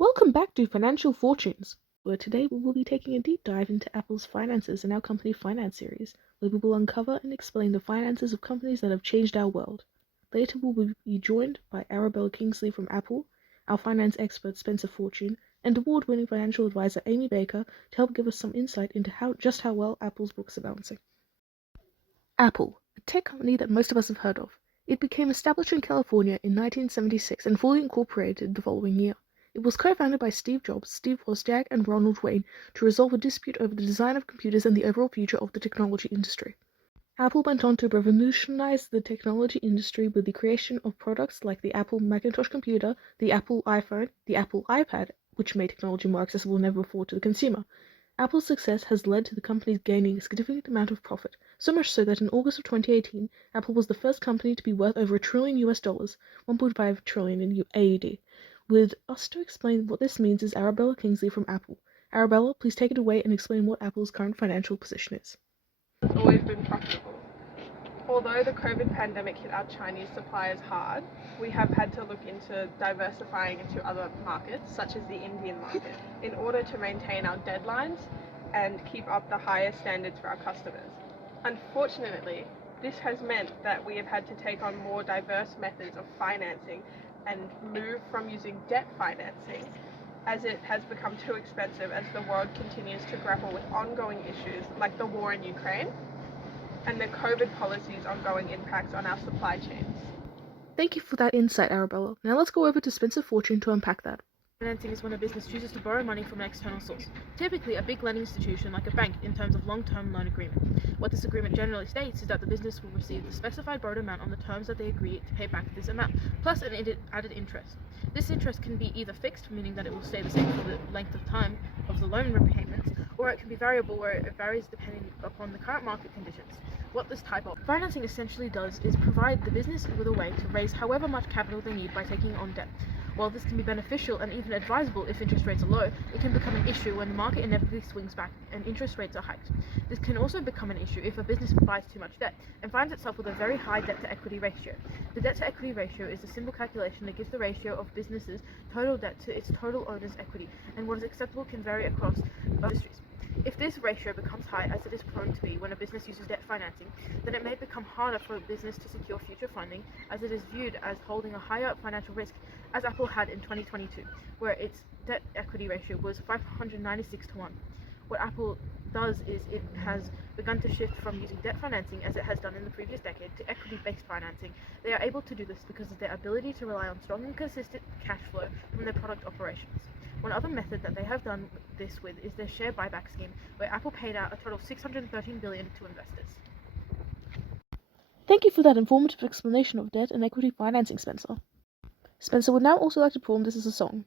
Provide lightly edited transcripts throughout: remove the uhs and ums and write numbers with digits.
Welcome back to Financial Fortunes, where today we will be taking a deep dive into Apple's finances in our Company Finance series, where we will uncover and explain the finances of companies that have changed our world. Later we will be joined by Arabella Kingsley from Apple, our finance expert Spencer Fortune, and award-winning financial advisor Amy Baker to help give us some insight into how well Apple's books are balancing. Apple, a tech company that most of us have heard of. It became established in California in 1976 and fully incorporated the following year. It was co-founded by Steve Jobs, Steve Wozniak, and Ronald Wayne to resolve a dispute over the design of computers and the overall future of the technology industry. Apple went on to revolutionize the technology industry with the creation of products like the Apple Macintosh computer, the Apple iPhone, the Apple iPad, which made technology more accessible than ever before to the consumer. Apple's success has led to the company gaining a significant amount of profit, so much so that in August of 2018, Apple was the first company to be worth over $1 trillion US, 1.5 trillion in AUD. With us to explain what this means is Arabella Kingsley from Apple. Arabella, please take it away and explain what Apple's current financial position is. Has always been profitable. Although the COVID pandemic hit our Chinese suppliers hard, we have had to look into diversifying into other markets, such as the Indian market, in order to maintain our deadlines and keep up the highest standards for our customers. Unfortunately, this has meant that we have had to take on more diverse methods of financing and move from using debt financing, as it has become too expensive as the world continues to grapple with ongoing issues like the war in Ukraine and the COVID policy's ongoing impacts on our supply chains. Thank you for that insight, Arabella. Now let's go over to Spencer Fortune to unpack that. Financing is when a business chooses to borrow money from an external source, typically a big lending institution like a bank in terms of long-term loan agreement. What this agreement generally states is that the business will receive the specified borrowed amount on the terms that they agree to pay back this amount, plus an added interest. This interest can be either fixed, meaning that it will stay the same for the length of time of the loan repayments, or it can be variable, where it varies depending upon the current market conditions. What this type of financing essentially does is provide the business with a way to raise however much capital they need by taking on debt. While this can be beneficial and even advisable if interest rates are low, it can become an issue when the market inevitably swings back and interest rates are hiked. This can also become an issue if a business buys too much debt and finds itself with a very high debt-to-equity ratio. The debt-to-equity ratio is a simple calculation that gives the ratio of businesses' total debt to its total owner's equity, and what is acceptable can vary across industries. If this ratio becomes high, as it is prone to be when a business uses debt financing, then it may become harder for a business to secure future funding, as it is viewed as holding a higher financial risk, as Apple had in 2022, where its debt-equity ratio was 596 to 1. What Apple does is it has begun to shift from using debt financing, as it has done in the previous decade, to equity-based financing. They are able to do this because of their ability to rely on strong and consistent cash flow from their product operations. One other method that they have done this with is their share buyback scheme, where Apple paid out a total of $613 billion to investors. Thank you for that informative explanation of debt and equity financing, Spencer. Spencer would now also like to perform this as a song.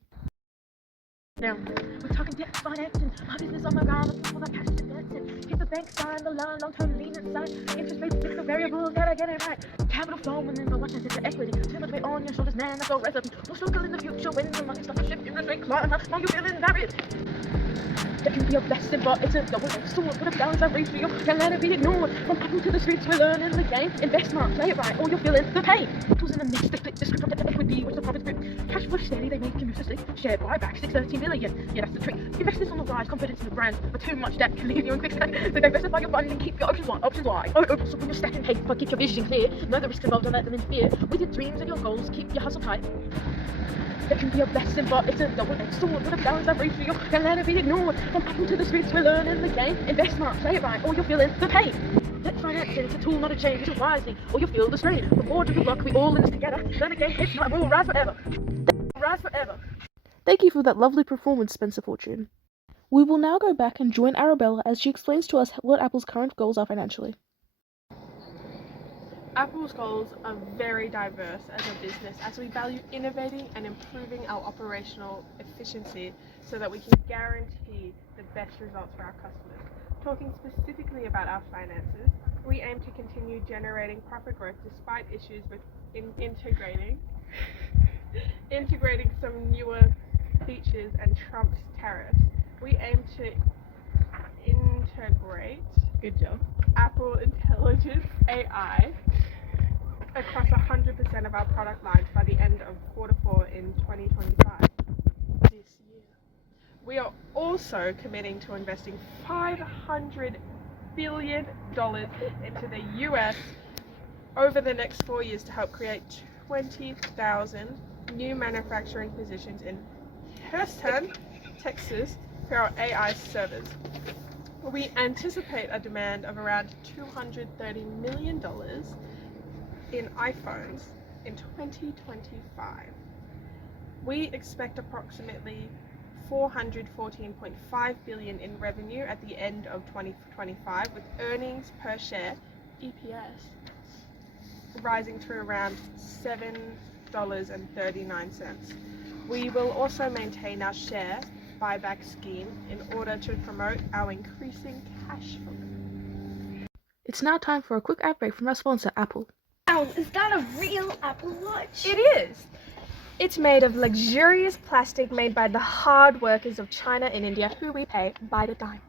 Now, we're talking debt financing, my business on the ground, looking for that cash to dancing. Hit the bank sign, the line, long-term lean inside. Interest rates, fix the variables, gotta get it right. Capital flow, and then the watch into equity. Too much weight on your shoulders, man, that's a recipe. We'll struggle in the future when the market starts to shift. Interest rate climb, now you're feeling married. That can be a blessing, but it's a double-edged sword. With a balance of ratio, can't let it be ignored. From Apple to the streets, we're learning the game. Invest smart, play it right, or you're feeling the pain. Tools in the mix, they flip the script of the equity, which the profits grip. Cash flow steady, they make you move to sleep. Share buyback, 630 million. Yeah, that's the trick. Investors on the rise, confidence in the brand, but too much debt can leave you in quicksand. So diversify your funding, keep your options wide. So when you're stacking paper, keep your vision clear. Know the risks involved, don't let them interfere. With your dreams and your goals, keep your hustle tight. That can be a blessing, but it's a double-edged sword. With a balance of ratio, can't let it be ignored. From Apple to the streets, we're learning the game. Invest smart, play it right, or you're feeling the pain. Debt financing, it's a tool, not a chain. Use it wisely, or you'll feel the strain. Reward to good luck, we all in this together. Then again, it's not, we'll rise forever. Rise forever. Thank you for that lovely performance, Spencer Fortune. We will now go back and join Arabella as she explains to us what Apple's current goals are financially. Apple's goals are very diverse as a business, as we value innovating and improving our operational efficiency so that we can guarantee the best results for our customers. Talking specifically about our finances, we aim to continue generating profit growth despite issues with integrating some newer features and Trump's tariffs. We aim to integrate Apple Intelligence AI across 100% of our product lines by the end of quarter 4 in 2025. This We are also committing to investing $500 billion into the US over the next 4 years to help create 20,000 new manufacturing positions in Houston, Texas, for our AI servers. We anticipate a demand of around $230 million in iPhones in 2025. We expect approximately $414.5 billion in revenue at the end of 2025, with earnings per share, EPS, rising to around $7.39. We will also maintain our share buyback scheme in order to promote our increasing cash flow. It's now time for a quick ad break from our sponsor, Apple. Ow, is that a real Apple Watch? It is. It's made of luxurious plastic made by the hard workers of China and India, who we pay by the dime.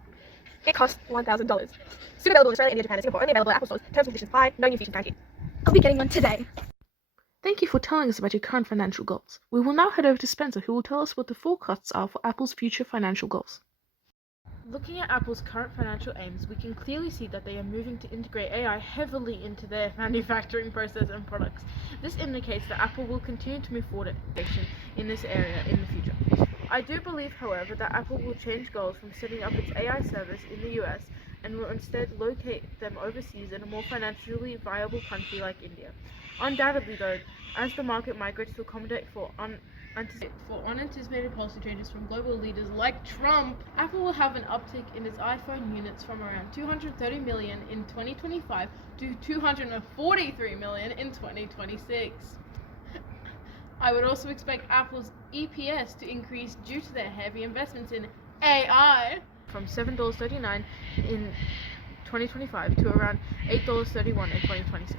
It costs $1,000. Soon available in Australia, India, Japan, and Singapore. Only available at Apple stores. Terms and conditions apply. No new features guaranteed. I'll be getting one today. Thank you for telling us about your current financial goals. We will now head over to Spencer, who will tell us what the forecasts are for Apple's future financial goals. Looking at Apple's current financial aims, we can clearly see that they are moving to integrate AI heavily into their manufacturing process and products. This indicates that Apple will continue to move forward innovation in this area in the future. I do believe, however, that Apple will change goals from setting up its AI service in the US and will instead locate them overseas in a more financially viable country like India. Undoubtedly, though, as the market migrates to accommodate for unanticipated policy changes from global leaders like Trump, Apple will have an uptick in its iPhone units from around 230 million in 2025 to 243 million in 2026. I would also expect Apple's EPS to increase due to their heavy investments in AI from $7.39 in 2025 to around $8.31 in 2026.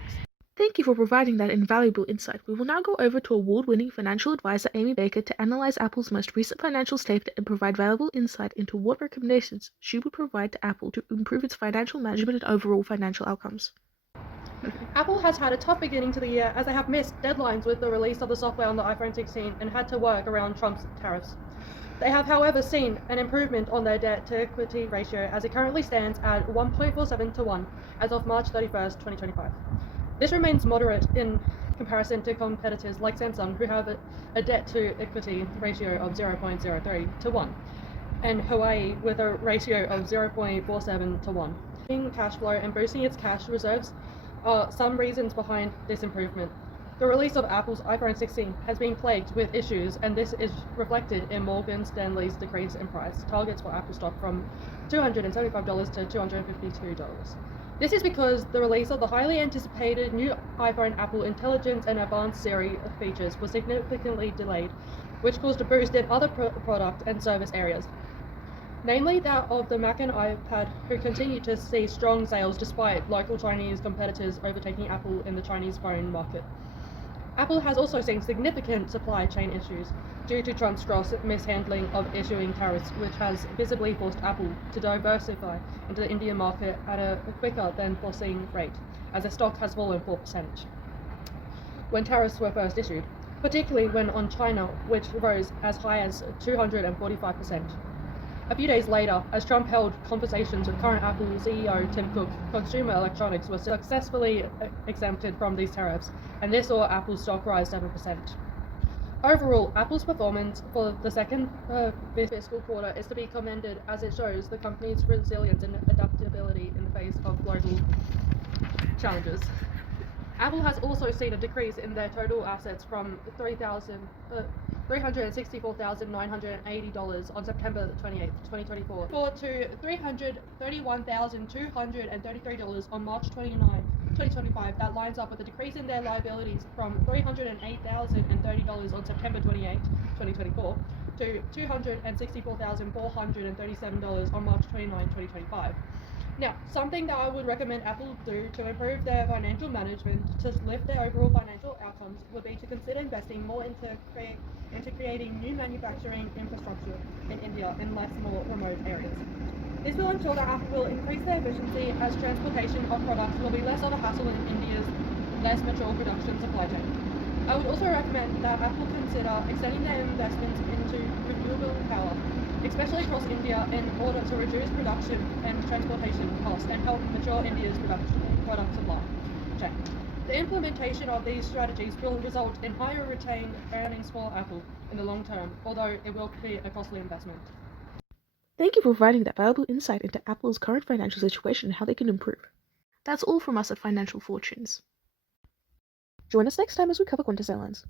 Thank you for providing that invaluable insight. We will now go over to award-winning financial advisor Amy Baker to analyze Apple's most recent financial statement and provide valuable insight into what recommendations she would provide to Apple to improve its financial management and overall financial outcomes. Apple has had a tough beginning to the year as they have missed deadlines with the release of the software on the iPhone 16 and had to work around Trump's tariffs. They have, however, seen an improvement on their debt-to-equity ratio as it currently stands at 1.47 to 1 as of March 31st, 2025. This remains moderate in comparison to competitors like Samsung, who have a debt-to-equity ratio of 0.03 to 1, and Huawei with a ratio of 0.47 to 1. Cash flow and boosting its cash reserves are some reasons behind this improvement. The release of Apple's iPhone 16 has been plagued with issues, and this is reflected in Morgan Stanley's decrease in price targets for Apple stock from $275 to $252. This is because the release of the highly anticipated new iPhone Apple Intelligence and Advanced series of features was significantly delayed, which caused a boost in other product and service areas, namely that of the Mac and iPad, who continue to see strong sales despite local Chinese competitors overtaking Apple in the Chinese phone market. Apple has also seen significant supply chain issues due to Trump's gross mishandling of issuing tariffs, which has visibly forced Apple to diversify into the Indian market at a quicker than foreseen rate, as their stock has fallen 4% when tariffs were first issued, particularly when on China, which rose as high as 245%. A few days later, as Trump held conversations with current Apple CEO Tim Cook, consumer electronics was successfully exempted from these tariffs, and this saw Apple's stock rise 7%. Overall, Apple's performance for the second fiscal quarter is to be commended, as it shows the company's resilience and adaptability in the face of global challenges. Apple has also seen a decrease in their total assets from $364,980 on September 28, 2024, to $331,233 on March 29, 2025. That lines up with a decrease in their liabilities from $308,030 on September 28, 2024, to $264,437 on March 29, 2025. Now, something that I would recommend Apple do to improve their financial management to lift their overall financial outcomes would be to consider investing more into creating new manufacturing infrastructure in India in less more remote areas. This will ensure that Apple will increase their efficiency, as transportation of products will be less of a hassle in India's less mature production supply chain. I would also recommend that Apple consider extending their investments into renewable power, especially across India, in order to reduce production and transportation costs and help mature India's product supply chain. The implementation of these strategies will result in higher retained earnings for Apple in the long term, although it will be a costly investment. Thank you for providing that valuable insight into Apple's current financial situation and how they can improve. That's all from us at Financial Fortunes. Join us next time as we cover Qantas Airlines.